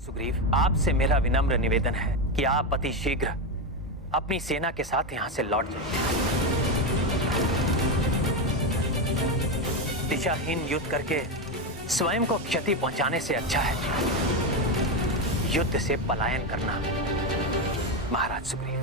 सुग्रीव, आपसे मेरा विनम्र निवेदन है कि आप अति शीघ्र अपनी सेना के साथ यहाँ से लौट जाइए। दिशाहीन युद्ध करके स्वयं को क्षति पहुंचाने से अच्छा है युद्ध से पलायन करना। महाराज सुग्रीव,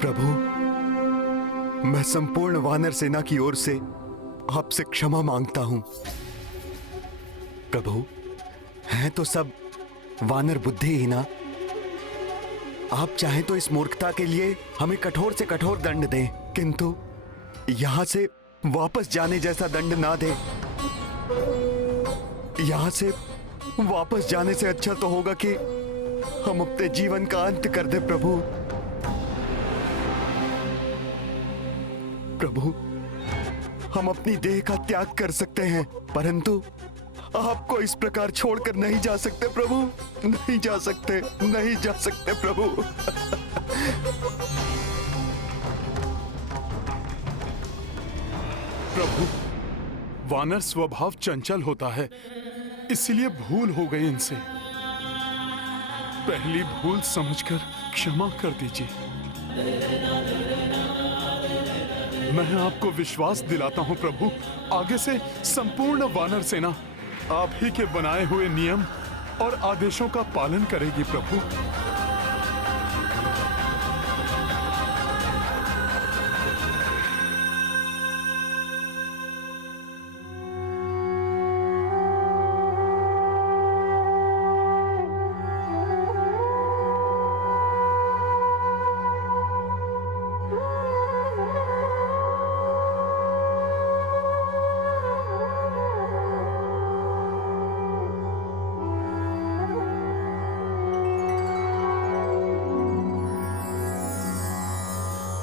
प्रभु, मैं संपूर्ण वानर सेना की ओर से आपसे क्षमा मांगता हूं। प्रभु, हैं तो सब वानर बुद्धिहीना। आप चाहें तो इस मूर्खता के लिए हमें कठोर से कठोर दंड दें, किंतु यहां से वापस जाने जैसा दंड ना दें। यहां से वापस जाने से अच्छा तो होगा कि हम अपने जीवन का अंत कर दें। प्रभु, प्रभु, हम अपनी देह का त्याग कर सकते हैं, परंतु आपको इस प्रकार छोड़कर नहीं जा सकते। प्रभु, नहीं जा सकते, नहीं जा सकते प्रभु। प्रभु, वानर स्वभाव चंचल होता है, इसलिए भूल हो गई इनसे। पहली भूल समझकर क्षमा कर दीजिए। मैं आपको विश्वास दिलाता हूं प्रभु, आगे से संपूर्ण वानर सेना आप ही के बनाए हुए नियम और आदेशों का पालन करेगी। प्रभु,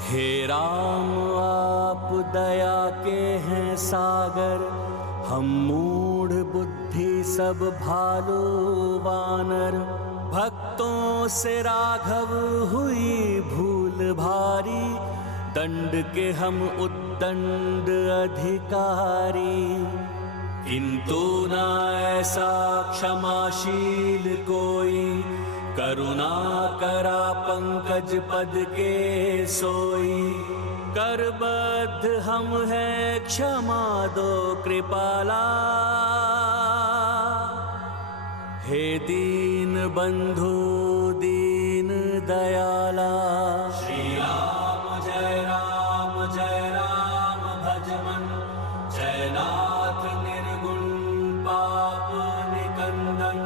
हे राम, आप दया के हैं सागर, हम मूढ़ बुद्धि सब भालो वानर। भक्तों से राघव हुई भूल भारी, दंड के हम उद्दंड अधिकारी। किंतु ना ऐसा क्षमाशील कोई, करुणा करा पंकज पद के सोई। करबद्ध हम हैं, क्षमा दो कृपाला। हे दीन बंधु दीन दयाला। श्री राम जय राम भज मन, जय नाथ निर्गुण पाप निकंदन।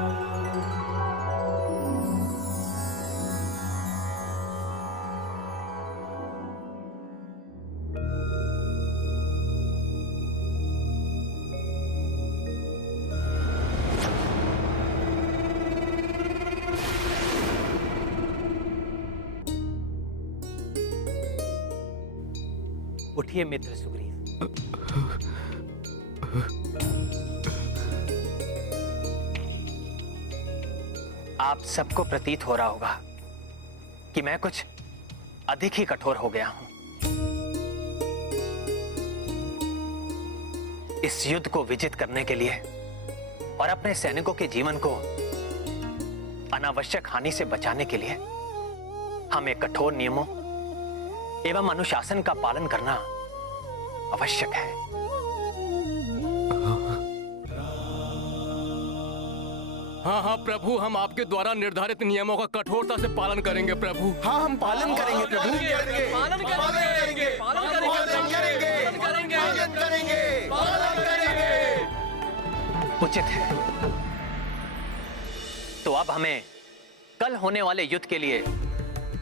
उठिए मित्र सुग्रीव। आप सबको प्रतीत हो रहा होगा कि मैं कुछ अधिक ही कठोर हो गया हूं। इस युद्ध को विजित करने के लिए और अपने सैनिकों के जीवन को अनावश्यक हानि से बचाने के लिए हमें कठोर नियमों एवं अनुशासन का पालन करना आवश्यक है। हाँ हाँ प्रभु, हम आपके द्वारा निर्धारित नियमों का कठोरता से पालन करेंगे प्रभु। हाँ, हम पालन करेंगे प्रभु। उचित है। तो अब हमें कल होने वाले युद्ध के लिए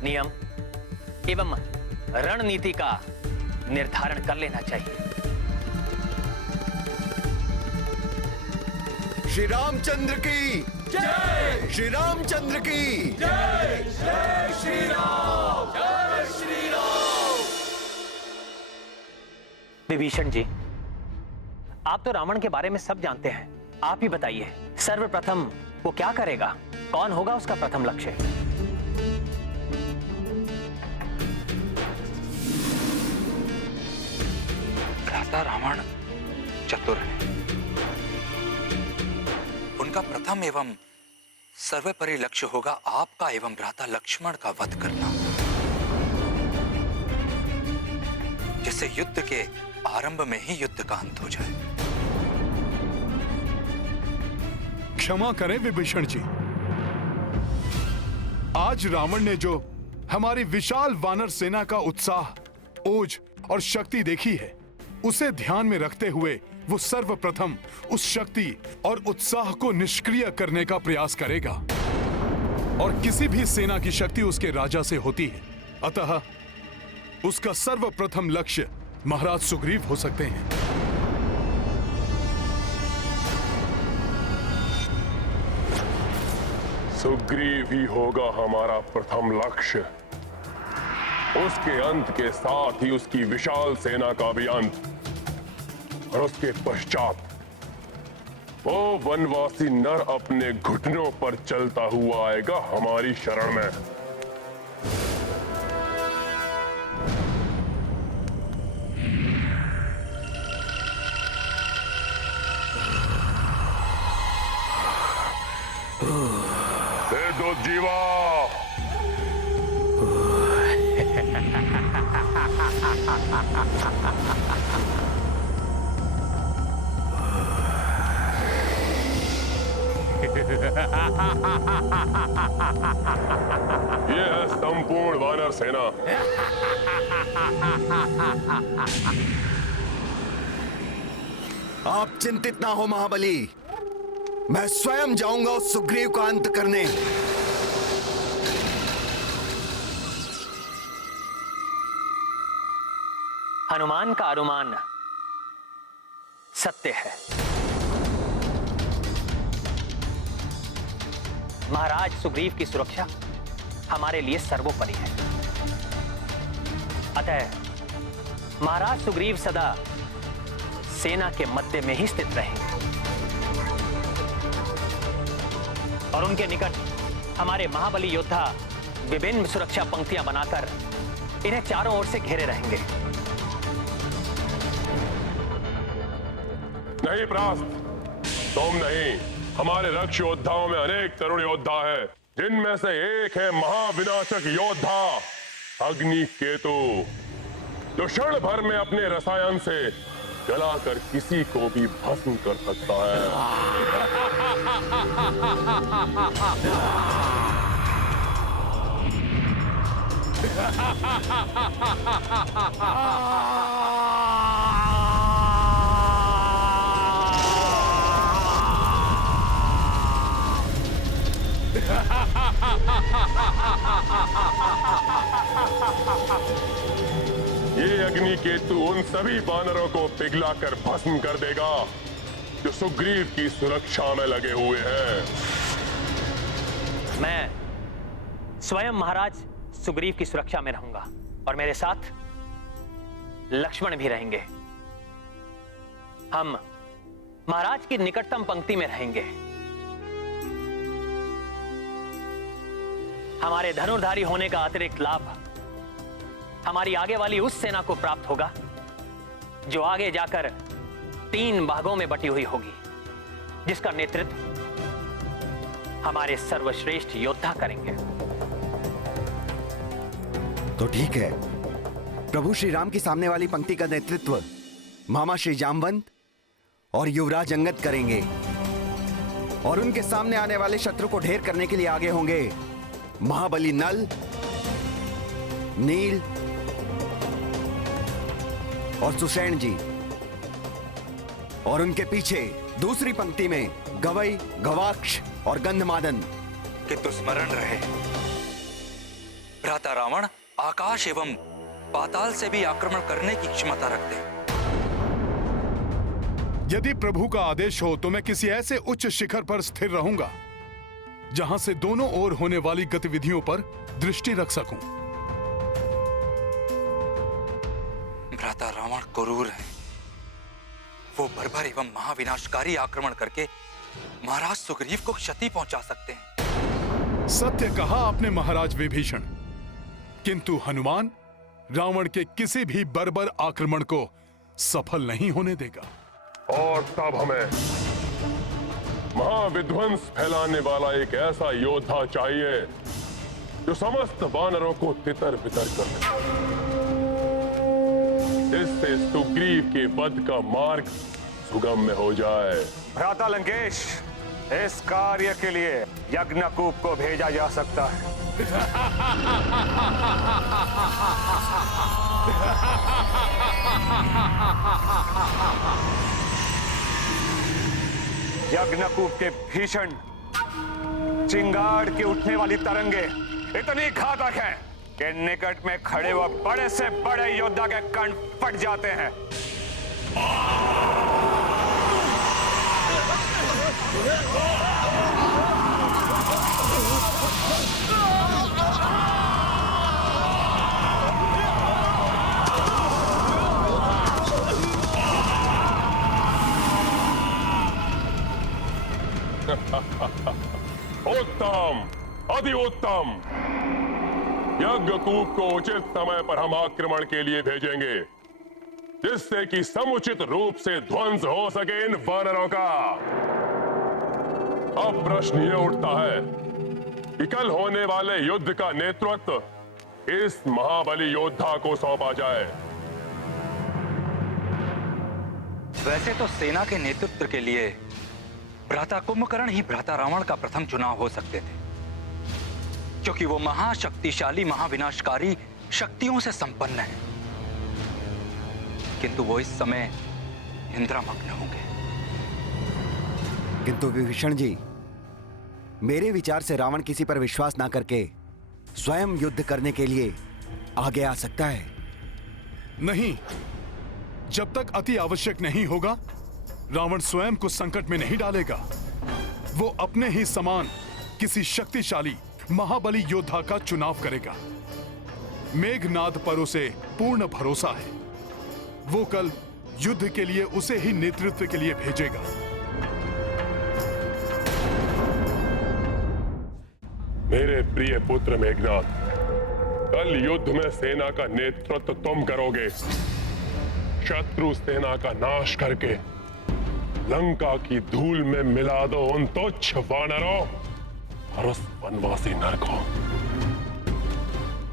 नियम एवं रणनीति का निर्धारण कर लेना चाहिए। श्री रामचंद्र की जय, श्री रामचंद्र की जय, जय श्री राम, जय श्री राम। विभीषण जी, आप तो रावण के बारे में सब जानते हैं, आप ही बताइए सर्वप्रथम वो क्या करेगा, कौन होगा उसका प्रथम लक्ष्य? भ्राता रावण चतुर है। उनका प्रथम एवं सर्वोपरि लक्ष्य होगा आपका एवं भ्राता लक्ष्मण का वध करना, जिससे युद्ध के आरंभ में ही युद्ध का अंत हो जाए। क्षमा करें विभीषण जी, आज रावण ने जो हमारी विशाल वानर सेना का उत्साह, ओज और शक्ति देखी है, उसे ध्यान में रखते हुए वो सर्वप्रथम उस शक्ति और उत्साह को निष्क्रिय करने का प्रयास करेगा। और किसी भी सेना की शक्ति उसके राजा से होती है, अतः उसका सर्वप्रथम लक्ष्य महाराज सुग्रीव हो सकते हैं। सुग्रीव ही होगा हमारा प्रथम लक्ष्य। उसके अंत के साथ ही उसकी विशाल सेना का भी अंत, और उसके पश्चात वो वनवासी नर अपने घुटनों पर चलता हुआ आएगा हमारी शरण में। दे दो जीवा। ये है संपूर्ण वानर सेना। आप चिंतित ना हो महाबली, मैं स्वयं जाऊंगा उस सुग्रीव का अंत करने। हनुमान का अनुमान सत्य है। महाराज सुग्रीव की सुरक्षा हमारे लिए सर्वोपरि है। अतः महाराज सुग्रीव सदा सेना के मध्य में ही स्थित रहेंगे और उनके निकट हमारे महाबली योद्धा विभिन्न सुरक्षा पंक्तियां बनाकर इन्हें चारों ओर से घेरे रहेंगे। नहीं प्रास्त, तुम नहीं, हमारे रक्ष योद्धाओं में अनेक तरुण योद्धा है, जिनमें से एक है महाविनाशक योद्धा अग्निकेतु, जो क्षण भर में अपने रसायन से जलाकर किसी को भी भस्म कर सकता है। ये अग्निकेतु उन सभी वानरों को पिघलाकर भस्म कर देगा जो सुग्रीव की सुरक्षा में लगे हुए हैं। मैं स्वयं महाराज सुग्रीव की सुरक्षा में रहूंगा और मेरे साथ लक्ष्मण भी रहेंगे। हम महाराज की निकटतम पंक्ति में रहेंगे। हमारे धनुर्धारी होने का अतिरिक्त लाभ हमारी आगे वाली उस सेना को प्राप्त होगा जो आगे जाकर 3 भागों में बटी हुई होगी, जिसका नेतृत्व हमारे सर्वश्रेष्ठ योद्धा करेंगे। तो ठीक है, प्रभु श्री राम की सामने वाली पंक्ति का नेतृत्व मामा श्री जामवंत और युवराज अंगद करेंगे और उनके सामने आने वाले शत्रु को ढेर करने के लिए आगे होंगे महाबली नल, नील और सुषेण जी, और उनके पीछे दूसरी पंक्ति में गवई, गवाक्ष और गंधमादन। किंतु स्मरण रहे, भ्राता रावण आकाश एवं पाताल से भी आक्रमण करने की क्षमता रखते हैं। यदि प्रभु का आदेश हो तो मैं किसी ऐसे उच्च शिखर पर स्थिर रहूंगा जहां से दोनों ओर होने वाली गतिविधियों पर दृष्टि रख सकूं। भ्राता रावण क्रूर है। वो बर्बर एवं महाविनाशकारी आक्रमण करके महाराज सुग्रीव को क्षति पहुंचा सकते हैं। सत्य कहा आपने महाराज विभीषण, किंतु हनुमान रावण के किसी भी बर्बर आक्रमण को सफल नहीं होने देगा। और तब हमें महाविध्वंस फैलाने वाला एक ऐसा योद्धा चाहिए जो समस्त वानरों को तितर बितर कर दे, जिससे सुग्रीव के वध का मार्ग सुगम्य हो जाए। भ्राता लंकेश, इस कार्य के लिए यज्ञकूप को भेजा जा सकता है। यज्ञकूप के भीषण चिंगाड़ की उठने वाली तरंगे इतनी घातक हैं कि निकट में खड़े हुए बड़े से बड़े योद्धा के कंठ फट जाते हैं। उत्तम, अति उत्तम। यज्ञकूप को उचित समय पर हम आक्रमण के लिए भेजेंगे, जिससे कि समुचित रूप से ध्वंस हो सके इन वानरों का। अब प्रश्न यह उठता है कि कल होने वाले युद्ध का नेतृत्व इस महाबली योद्धा को सौंपा जाए। वैसे तो सेना के नेतृत्व के लिए भ्राता कुंभकर्ण ही भ्राता रावण का प्रथम चुनाव हो सकते थे, क्योंकि वो महाशक्तिशाली महाविनाशकारी शक्तियों से संपन्न है। किंतु वो इस समय इंद्रमग्न होंगे। किंतु विभीषण जी, मेरे विचार से रावण किसी पर विश्वास ना करके स्वयं युद्ध करने के लिए आगे आ सकता है। नहीं, जब तक अति आवश्यक नहीं होगा, रावण स्वयं को संकट में नहीं डालेगा। वो अपने ही समान किसी शक्तिशाली महाबली योद्धा का चुनाव करेगा। मेघनाद पर उसे पूर्ण भरोसा है। वो कल युद्ध के लिए उसे ही नेतृत्व के लिए भेजेगा। मेरे प्रिय पुत्र मेघनाद, कल युद्ध में सेना का नेतृत्व तुम करोगे। शत्रु सेना का नाश करके लंका की धूल में मिला दो उन तुच्छ वानरों और उस वनवासी नर को।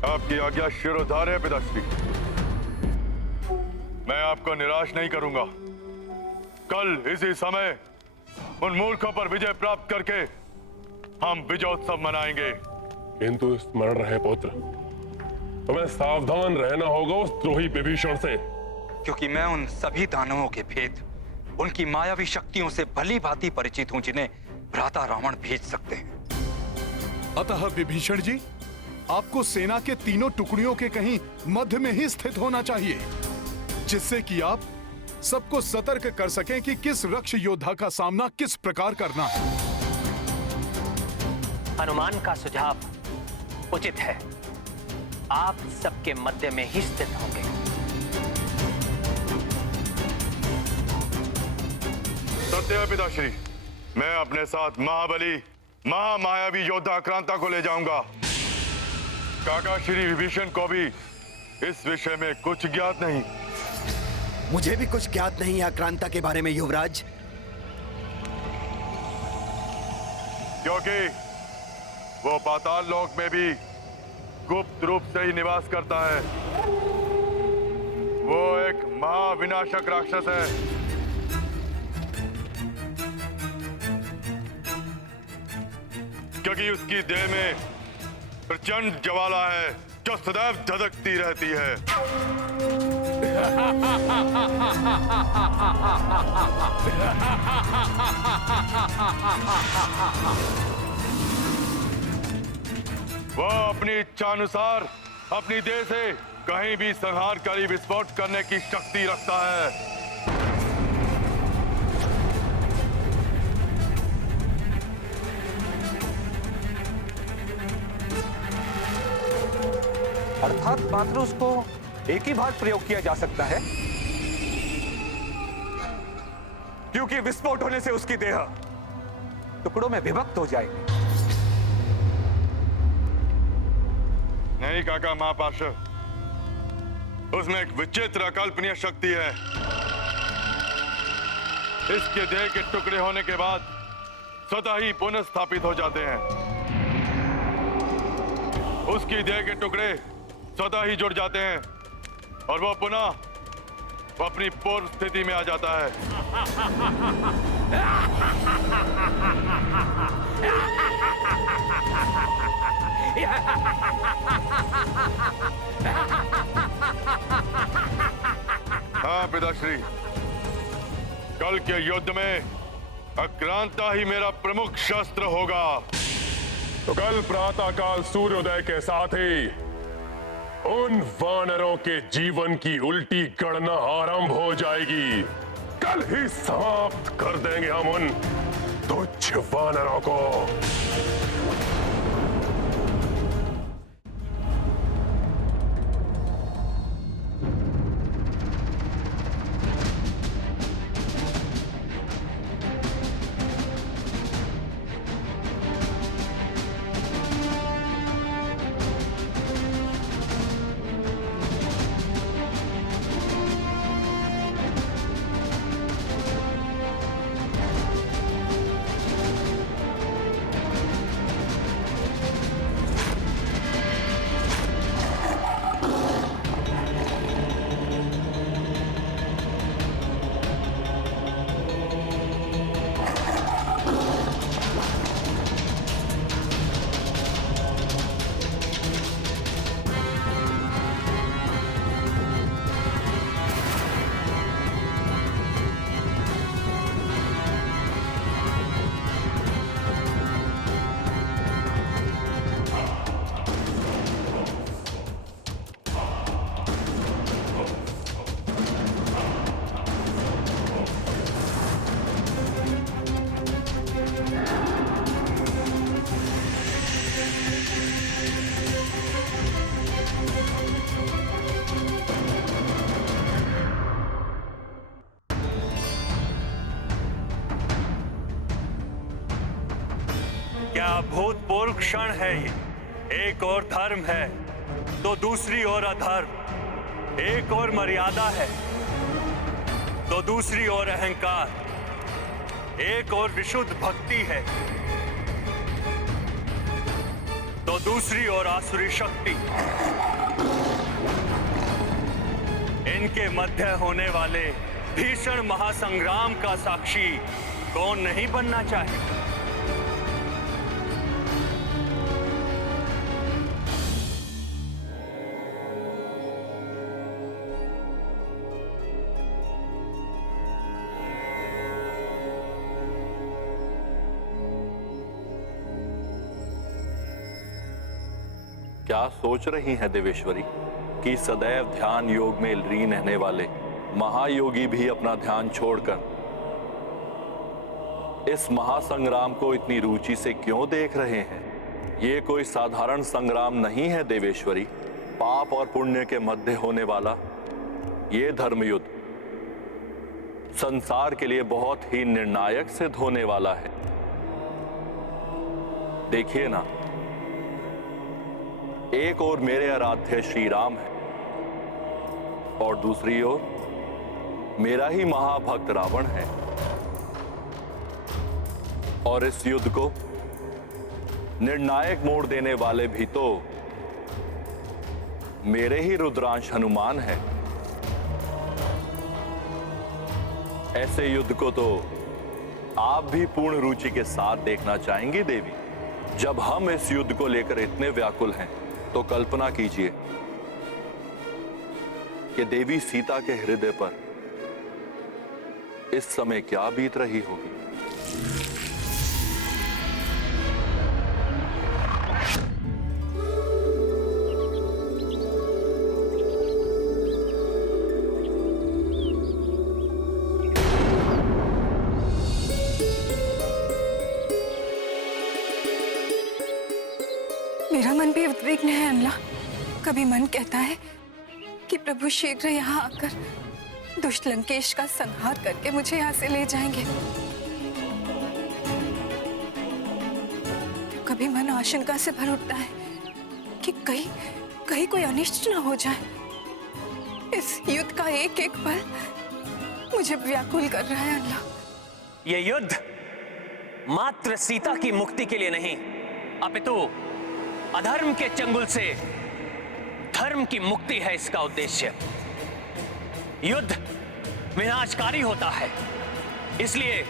आपकी आज्ञा शिरोधार्य पिताश्री। मैं आपको निराश नहीं करूंगा। कल इसी समय उन मूर्खों पर विजय प्राप्त करके हम विजयोत्सव मनाएंगे। किंतु स्मरण रहे पुत्र, तुम्हें सावधान रहना होगा उस द्रोही विभीषण से, क्योंकि मैं उन सभी दानवों के भेद, उनकी मायावी शक्तियों से भली भांति परिचित हूं, जिन्हें भ्राता रावण भेज सकते हैं। अतः विभीषण जी, आपको सेना के तीनों टुकड़ियों के कहीं मध्य में ही स्थित होना चाहिए, जिससे कि आप सबको सतर्क कर सकें कि किस रक्ष योद्धा का सामना किस प्रकार करना है। हनुमान का सुझाव उचित है। आप सबके मध्य में ही स्थित होंगे। सत्य है पिताश्री। मैं अपने साथ महाबली महामायावी योद्धा आक्रांता को ले जाऊंगा। काका श्री विभीषण को भी इस विषय में कुछ ज्ञात नहीं। मुझे भी कुछ ज्ञात नहीं है आक्रांता के बारे में युवराज, क्योंकि वो पाताल लोक में भी गुप्त रूप से ही निवास करता है। वो एक महाविनाशक राक्षस है। क्योंकि उसकी देह में प्रचंड ज्वाला है जो सदैव धधकती रहती है। वह अपनी इच्छानुसार अपनी देह से कहीं भी संहारकारी विस्फोट करने की शक्ति रखता है। अर्थात मात्र उसको एक ही बार प्रयोग किया जा सकता है, क्योंकि विस्फोट होने से उसकी देह टुकड़ों में विभक्त हो जाएगी। नहीं काका महापार्षद, उसमें एक विचित्र अकल्पनीय शक्ति है। इसके देह के टुकड़े होने के बाद स्वतः ही पुनः स्थापित हो जाते हैं। उसकी देह के टुकड़े स्वतः ही जुड़ जाते हैं और वह पुनः अपनी पूर्व स्थिति में आ जाता है। हाँ पिताश्री, कल के युद्ध में अक्रांता ही मेरा प्रमुख शस्त्र होगा। तो कल प्रातःकाल सूर्योदय के साथ ही उन वानरों के जीवन की उल्टी गणना आरंभ हो जाएगी। कल ही समाप्त कर देंगे हम उन तुच्छ वानरों को। क्या अभूतपूर्व क्षण है ये। एक और धर्म है तो दूसरी ओर अधर्म, एक और मर्यादा है तो दूसरी ओर अहंकार, एक और विशुद्ध भक्ति है तो दूसरी ओर आसुरी शक्ति। इनके मध्य होने वाले भीषण महासंग्राम का साक्षी कौन नहीं बनना चाहे। क्या सोच रही हैं देवेश्वरी कि सदैव ध्यान योग में लीन रहने वाले महायोगी भी अपना ध्यान छोड़कर इस महासंग्राम को इतनी रुचि से क्यों देख रहे हैं? ये कोई साधारण संग्राम नहीं है देवेश्वरी। पाप और पुण्य के मध्य होने वाला ये धर्मयुद्ध संसार के लिए बहुत ही निर्णायक सिद्ध होने वाला है। देखिए ना, एक ओर मेरे आराध्य श्री राम है और दूसरी ओर मेरा ही महाभक्त रावण है। और इस युद्ध को निर्णायक मोड़ देने वाले भी तो मेरे ही रुद्रांश हनुमान है। ऐसे युद्ध को तो आप भी पूर्ण रुचि के साथ देखना चाहेंगी देवी। जब हम इस युद्ध को लेकर इतने व्याकुल हैं तो कल्पना कीजिए कि देवी सीता के हृदय पर इस समय क्या बीत रही होगी। मेरा मन भी उद्विग्न है अमला। कभी मन कहता है कि प्रभु शीघ्र यहाँ आकर दुष्ट लंकेश का संहार करके मुझे यहाँ से ले जाएंगे। कभी मन आशंका से भर उठता है कि कहीं कोई अनिष्ट ना हो जाए। इस युद्ध का एक एक पल मुझे व्याकुल कर रहा है अल्लाह। ये युद्ध मात्र सीता की मुक्ति के लिए नहीं, अपितु अधर्म के चंगुल से धर्म की मुक्ति है इसका उद्देश्य। युद्ध विनाशकारी होता है, इसलिए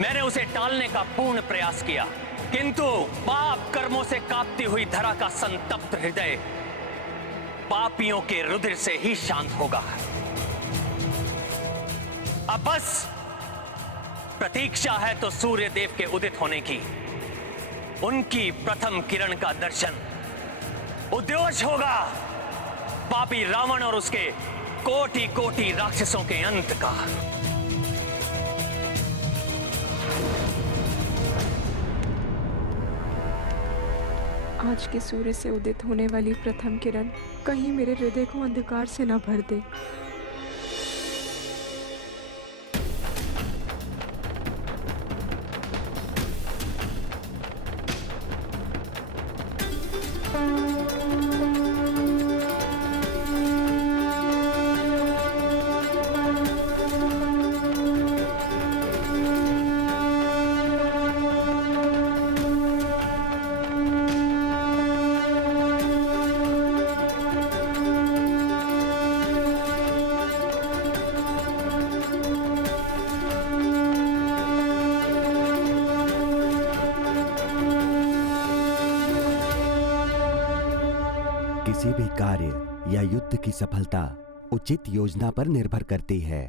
मैंने उसे टालने का पूर्ण प्रयास किया, किंतु पाप कर्मों से कांपती हुई धरा का संतप्त हृदय पापियों के रुधिर से ही शांत होगा। अब बस प्रतीक्षा है तो सूर्य देव के उदित होने की। उनकी प्रथम किरण का दर्शन उद्योष होगा पापी रावण और उसके कोटि कोटि राक्षसों के अंत का। आज के सूर्य से उदित होने वाली प्रथम किरण कहीं मेरे हृदय को अंधकार से न भर दे। किसी भी कार्य या युद्ध की सफलता उचित योजना पर निर्भर करती है।